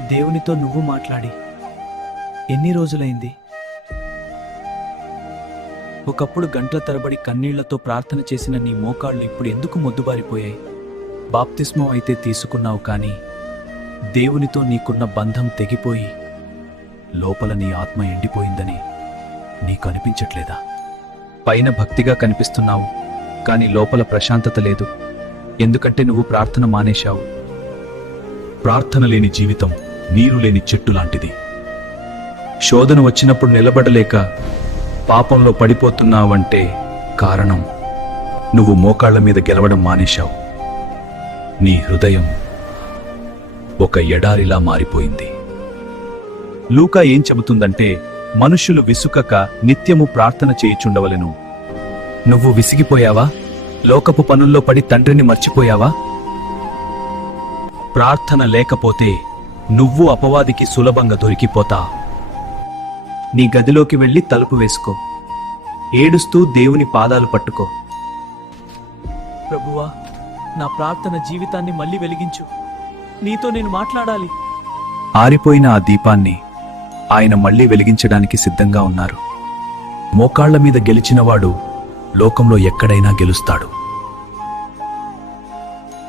దేవునితో నువ్వు మాట్లాడి ఎన్ని రోజులైంది? ఒకప్పుడు గంటల తరబడి కన్నీళ్లతో ప్రార్థన చేసిన నీ మోకాళ్ళు ఇప్పుడు ఎందుకు మొద్దుబారిపోయాయి? బాప్తిస్మం అయితే తీసుకున్నావు, కానీ దేవునితో నీకున్న బంధం తెగిపోయి లోపల నీ ఆత్మ ఎండిపోయిందని నీకు అనిపించట్లేదా? పైన భక్తిగా కనిపిస్తున్నావు, కానీ లోపల ప్రశాంతత లేదు. ఎందుకంటే నువ్వు ప్రార్థన మానేశావు. ప్రార్థన లేని జీవితం నీరు లేని చెట్టు లాంటిది. శోధన వచ్చినప్పుడు నిలబడలేక పాపంలో పడిపోతున్నావంటే కారణం నువ్వు మోకాళ్ల మీద గెలవడం మానేశావు. నీ హృదయం ఒక ఎడారిలా మారిపోయింది. లూకా ఏం చెబుతుందంటే, మనుష్యులు విసుకక నిత్యము ప్రార్థన చేయుచుండవలెను. నువ్వు విసిగిపోయావా? లోకపు పనుల్లో పడి తండ్రిని మర్చిపోయావా? ప్రార్థన లేకపోతే నువ్వు అపవాదికి సులభంగా దొరికిపోతా. నీ గదిలోకి వెళ్ళి తలుపు వేసుకో. ఏడుస్తూ దేవుని పాదాలు పట్టుకో. ప్రభువా, నా ప్రార్థన జీవితాన్ని మళ్ళీ వెలిగించు. నీతో నేను మాట్లాడాలి. ఆరిపోయిన ఆ దీపాన్ని ఆయన మళ్లీ వెలిగించడానికి సిద్ధంగా ఉన్నారు. మోకాళ్ల మీద గెలిచినవాడు లోకంలో ఎక్కడైనా గెలుస్తాడు.